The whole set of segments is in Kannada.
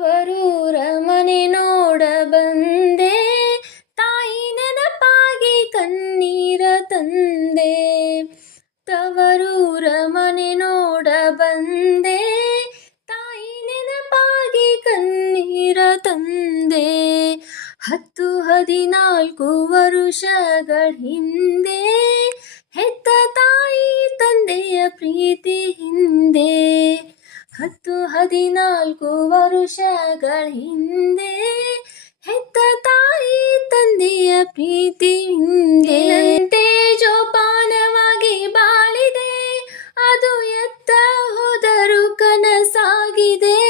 ತವರೂರ ಮನೆ ನೋಡ ಬಂದೆ, ತಾಯಿ ನೆನಪಾಗಿ ಕಣ್ಣೀರ ತಂದೆ. ತವರೂರ ಮನೆ ನೋಡ ಬಂದೆ, ತಾಯಿ ನೆನಪಾಗಿ ಕಣ್ಣೀರ ತಂದೆ. 10-14 ವರುಷಗಳ ಹಿಂದೆ ಹೆತ್ತ ತಾಯಿ ತಂದೆಯ ಪ್ರೀತಿ ಹಿಂದೆ. 10-14 ವರುಷಗಳ ಹಿಂದೆ ಹೆತ್ತ ತಾಯಿ ತಂದೆಯ ಪ್ರೀತಿ ಹಿಂದೆ. ಜೋಪಾನವಾಗಿ ಬಾಳಿದೆ, ಅದು ಎತ್ತ ಹೋದರೂ ಕನಸಾಗಿದೆ.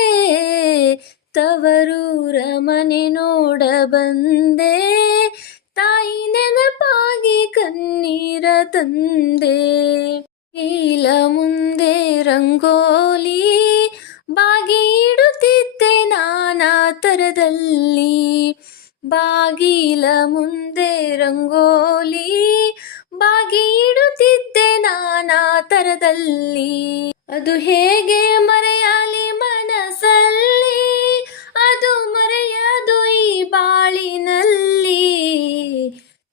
ತವರೂರ ಮನೆ ನೋಡ ಬಂದೆ, ತಾಯಿ ನೆನಪಾಗಿ ಕಣ್ಣೀರ ತಂದೆ. ಬಾಗಿಲ ಮುಂದೆ ರಂಗೋಲಿ ಬಾಗಿ ಇಡುತ್ತಿದ್ದೆ ನಾನಾ ಥರದಲ್ಲಿ. ಬಾಗಿಲ ಮುಂದೆ ರಂಗೋಲಿ ಬಾಗಿ ಇಡುತ್ತಿದ್ದೆ ನಾನಾ ಥರದಲ್ಲಿ. ಅದು ಹೇಗೆ ಮರೆಯಲಿ ಮನಸ್ಸಲ್ಲಿ, ಅದು ಮರೆಯದು ಈ ಬಾಳಿನಲ್ಲಿ.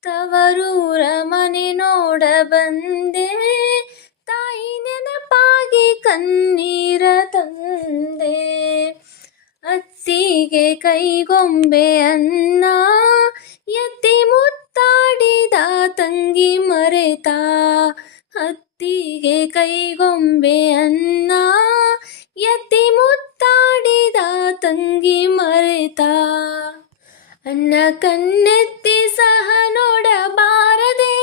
ತವರೂರ ಮನೆ ನೋಡ ಬಂದೆ, ತಾಯಿ ನೆನಪಾಗಿ ಕಣ್ಣೀರ ತಂದೆ. ಅತ್ತಿಗೆ ಕೈಗೊಂಬೆ ಅನ್ನ ಎತ್ತಿ ಮುತ್ತಾಡಿದ ತಂಗಿ ಮರೆತ. ಅತ್ತಿಗೆ ಕೈಗೊಂಬೆ ಅನ್ನ ಎತ್ತಿ ಮುತ್ತಾಡಿದ ತಂಗಿ ಮರೆತ. ಅನ್ನ ಕಣ್ಣೆತ್ತಿ ಸಹ ನೋಡಬಾರದೆ,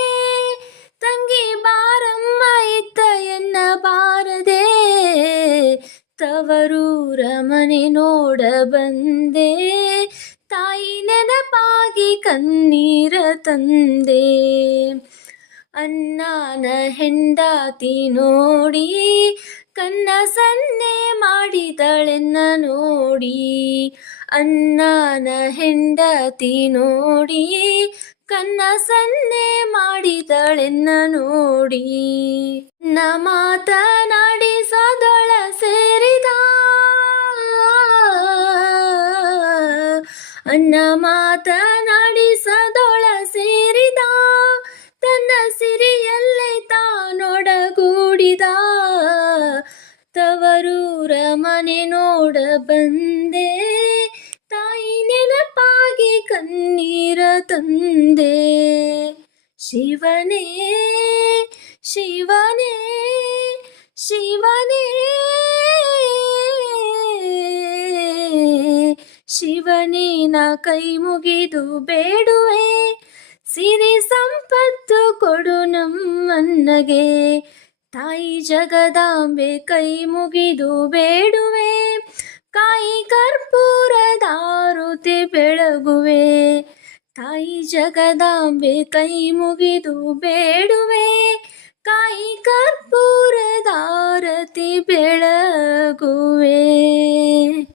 ತಂಗಿ ಬಾರಮ್ಮ ಇತ್ತ ಎನ್ನಬಾರದೆ. ತವರೂರ ಮನೆ ನೋಡ ಬಂದೆ, ತಾಯಿ ನೆನಪಾಗಿ ಕಣ್ಣೀರ ತಂದೆ. ಅಣ್ಣನ ಹೆಂಡತಿ ನೋಡಿ ಕನ್ನ ಸನ್ನೆ ಮಾಡಿದಳೆನ್ನ ನೋಡಿ. ಅಣ್ಣನ ಹೆಂಡತಿ ನೋಡಿ ಕನ್ನ ಸನ್ನೆ ಮಾಡಿದಳೆನ್ನ ನೋಡಿ. ಅಣ್ಣ ಮಾತನಾಡಿ ಸದೊಳ ಸೇರಿದ, ಅಣ್ಣ ಮಾತನಾಡಿ ಸದೊಳ ಸೇರಿದ, ತನ್ನ ಸಿರಿಯಲ್ಲೇ ತಾನೊಡಗೂಡಿದ. ತವರೂರ ಮನೆ ನೋಡ ಬಂದೆ, ತಾಯಿ ನೆನಪಾಗಿ ಕಣ್ಣೀರ ತಂದೆ. ಶಿವನೇ ಶಿವನೇ ಶಿವನೇ ಶಿವನೇ ನಾ ಕೈ ಮುಗಿದು ಬೇಡುವೆ, ಸಿರಿ ಸಂಪತ್ತು ಕೊಡು ನಮ್ಮನ್ನಗೆ. ತಾಯಿ ಜಗದಾಂಬೆ ಕೈ ಮುಗಿದು ಬೇಡುವೆ, ಕಾಯಿ ಕರ್ಪೂರದಾರುತಿ ಬೆಳಗುವೆ. ತಾಯಿ ಜಗದಾಂಬೆ ಕೈ ಮುಗಿದು ಬೇಡುವೆ, ಕಾಯಿ ಕರ್ಪೂರದಾರತಿ ಬೆಳಗುವೆ.